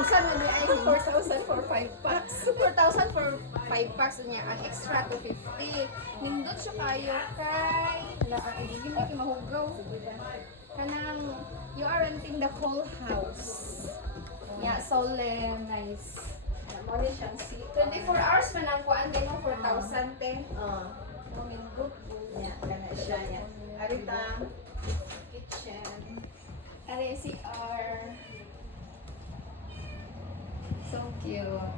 4,000 na ay 4,000 for 5 packs. 4,000 for 5 packs niya. Ang extra 250. Nindot siya kayo kay hindi mo mahugaw. Kanang you are renting the whole house. Yeah, solemn, nice. Mo ni siyang seat. 24 hours man ang kuan din mo 4,000 te. Nindot. Yeah, kana siya niya. Arita kitchen. Ari CR. So cute.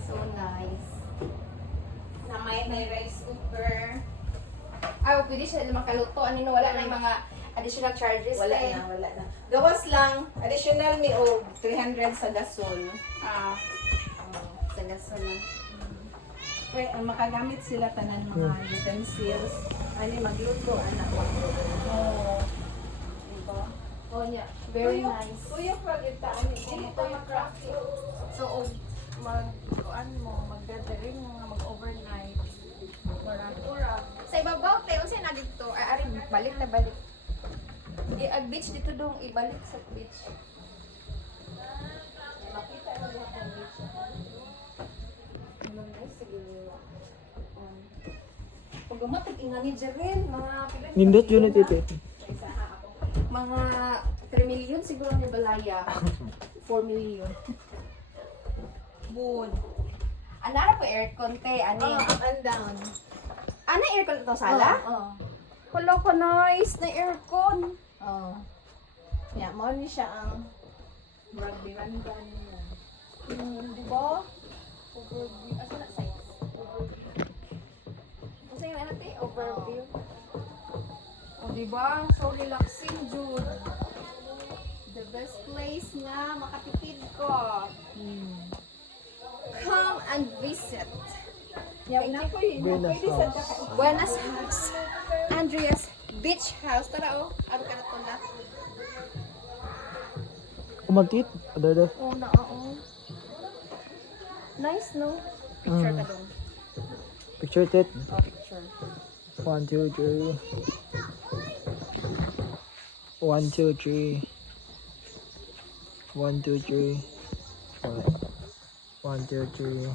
So nice. Na may rice cooker. Pwede siya makaluto. Ano, wala na yung mga additional charges. Wala na. Gawas lang. Additional mi og 300 sa gasol. Sa gasol lang. Kaya makagamit sila tanan mga utensils. Ani magluto anak ko. Diba? Oh, yeah. Very nice. Kuya pagita ani dito makraki. So, Mag-kuan mo, mag-gathering mo, mag-overnight. Mura. sa ibabaw, te, unsay na dito? Ari, balik na balik. Ang beach dito dong, ibalik sa beach. Makita mo lahat ng beach. Pag umatag ingani Jerel, mga pila- Nindot yun ito. Mga 3 million siguro ni Balaya. 4 million. Wood. Anara po aircon te, ani. Up and down. Ana aircon to sala? Oo. Hello ko nice na aircon. Oo. Yeah, mo ni siya ang rugby randa niya. Di ba? Overview. Asa na size? Overview. Asa yung ano te? Overview. O di ba? So relaxing, Jude. The best place nga makatipid ko. Come and visit. Thank you. Buenas Pwede sa house. Buenas House. Andrea's Beach House. Tara oh. Ano ka na to na? Kumantit? Ada. Oh, na oo. Nice, no? Picture ka dong. Picture tit. Oh, picture. 1, 2, 3. 1, 2, 3. 1, 2, 3. 1, 2, 3.